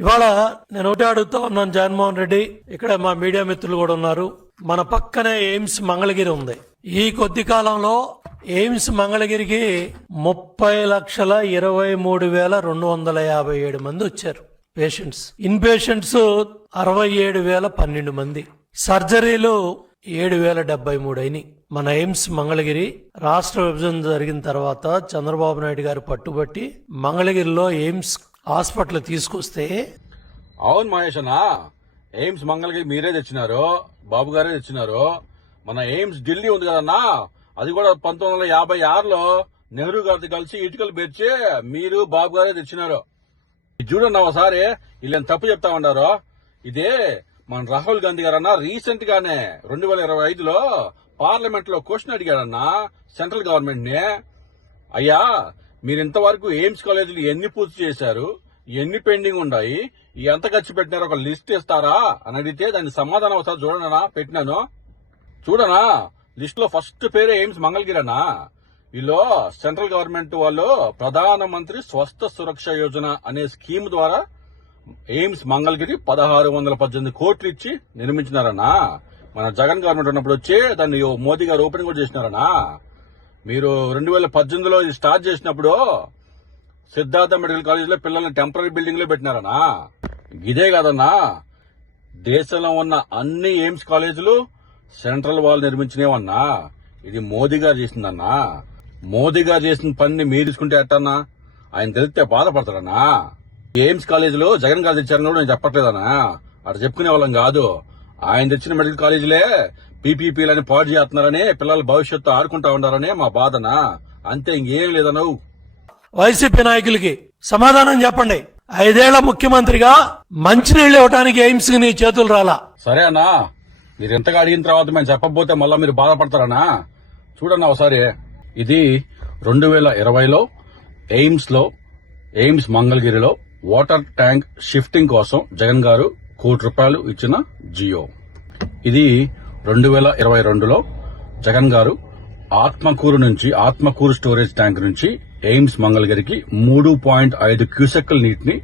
ఇవాళ నేను ఒకటే అడుగుతా ఉన్నాను జగన్మోహన్ రెడ్డి, ఇక్కడ మా మీడియా మిత్రులు కూడా ఉన్నారు. మన పక్కనే ఎయిమ్స్ మంగళగిరి ఉంది. ఈ కొద్ది కాలంలో ఎయిమ్స్ మంగళగిరికి 30,23,257 మంది వచ్చారు పేషెంట్స్. ఇన్ పేషెంట్స్ 67,012 మంది. సర్జరీలు 7,073 అయినాయి. మన ఎయిమ్స్ మంగళగిరి రాష్ట్ర విభజన జరిగిన తర్వాత చంద్రబాబు నాయుడు గారు పట్టుబట్టి మంగళగిరిలో ఎయిమ్స్ హాస్పిటల్ తీసుకొస్తే, అవును మహేష్ అన్న, ఎయిమ్స్ మంగళగిరి మీరే తెచ్చినారు, బాబు గారే తెచ్చినారు. మన ఎయిమ్స్ ఢిల్లీ ఉంది కదన్నా, అది కూడా 1956లో నెహ్రూ గారితో కలిసి ఇటుకలు పెంచి మీరు బాబు గారే తెచ్చినారు. చూడన్నా ఒకసారి వీళ్ళని తప్పు చెప్తా ఉన్నారు. ఇదే మన రాహుల్ గాంధీ గారన్నా రీసెంట్ గానే 2025లో పార్లమెంట్ లో క్వశ్చన్ అడిగాడన్నా సెంట్రల్ గవర్నమెంట్ ని, అయ్యా మీరు ఇంతవరకు ఎయిమ్స్ కాలేజీలు ఎన్ని పూర్తి చేశారు, ఎన్ని పెండింగ్ ఉన్నాయి, ఎంత ఖర్చు పెట్టినారో ఒక లిస్ట్ ఇస్తారా అని అడిగితే దాని సమాధానం ఒకసారి చూడనా పెట్టినాను. చూడనా లిస్ట్ లో ఫస్ట్ పేరే ఎయిమ్స్ మంగళగిరన్నా. వీళ్ళు సెంట్రల్ గవర్నమెంట్ వాళ్ళు ప్రధానమంత్రి స్వస్థ సురక్ష యోజన అనే స్కీమ్ ద్వారా ఎయిమ్స్ మంగళగిరి 1618 కోట్లు ఇచ్చి నిర్మించినారన్నా. మన జగన్ గవర్నమెంట్ ఉన్నప్పుడు వచ్చి దాన్ని మోదీ గారు ఓపెనింగ్ కూడా చేసినారన్నా. మీరు 2018లో ఇది స్టార్ట్ చేసినప్పుడు సిద్ధార్థ మెడికల్ కాలేజీలో పిల్లల్ని టెంపరీ బిల్డింగ్ లో పెట్టినారన్నా. ఇదే కాదన్నా, దేశంలో ఉన్న అన్ని ఎయిమ్స్ కాలేజీలు సెంట్రల్ వాళ్ళు నిర్మించినవన్నా. ఇది మోదీ గారు చేసిందన్నా. మోదీ గారు చేసిన పని మీరు తీసుకుంటే ఎట్టన్నా? ఆయన తెలిస్తే బాధపడతారన్నా. ఎయిమ్స్ కాలేజీలో జగన్ గారు తెచ్చారని కూడా నేను చెప్పట్లేదన్నా, అటు చెప్పుకునే వాళ్ళం కాదు. ఆయన తెచ్చిన మెడికల్ కాలేజీలే పీపీపీలని పాడు చేస్తున్నారని, పిల్లల భవిష్యత్తు ఆడుకుంటా ఉన్నారని మా బాధనా. అంతే, ఇంకేం లేదన్నా. వైసీపీ నాయకులకి సమాధానం చెప్పండి. 5 ఏళ్ల ముఖ్యమంత్రిగా మంచినీళ్లు ఇవ్వడానికి ఎయిమ్స్ కి నీ చేతులు రాలా. సరే అన్నా, మీరు ఎంతగా అడిగిన తర్వాత మేము చెప్పకపోతే మళ్ళా మీరు బాధపడతారన్నా. చూడన్నా ఒకసారి, ఇది 2020లో ఎయిమ్స్ మంగళగిరిలో వాటర్ ట్యాంక్ షిఫ్టింగ్ కోసం జగన్ గారు ₹1 కోటి ఇచ్చిన జియో. ఇది 2022లో జగన్ గారు ఆత్మకూరు స్టోరేజ్ ట్యాంక్ నుంచి ఎయిమ్స్ మంగళగిరికి 3.5 క్యూసెక్కుల నీటిని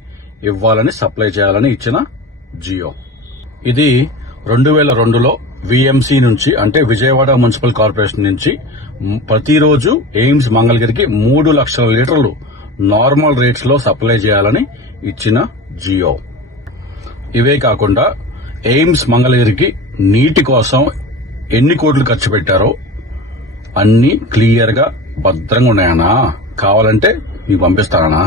ఇవ్వాలని సప్లై చేయాలని ఇచ్చిన జియో. ఇది 2002లో విఎంసి నుంచి, అంటే విజయవాడ మున్సిపల్ కార్పొరేషన్ నుంచి ప్రతిరోజు ఎయిమ్స్ మంగళగిరికి 3 లక్షల లీటర్లు నార్మల్ రేట్స్ లో సప్లై చేయాలని ఇచ్చిన జియో. ఇవే కాకుండా ఎయిమ్స్ మంగళగిరికి నీటి కోసం ఎన్ని కోట్లు ఖర్చు పెట్టారో అన్ని క్లియర్ గా భద్రంగా ఉన్నాయన్నా. కావాలంటే మీకు పంపిస్తానా?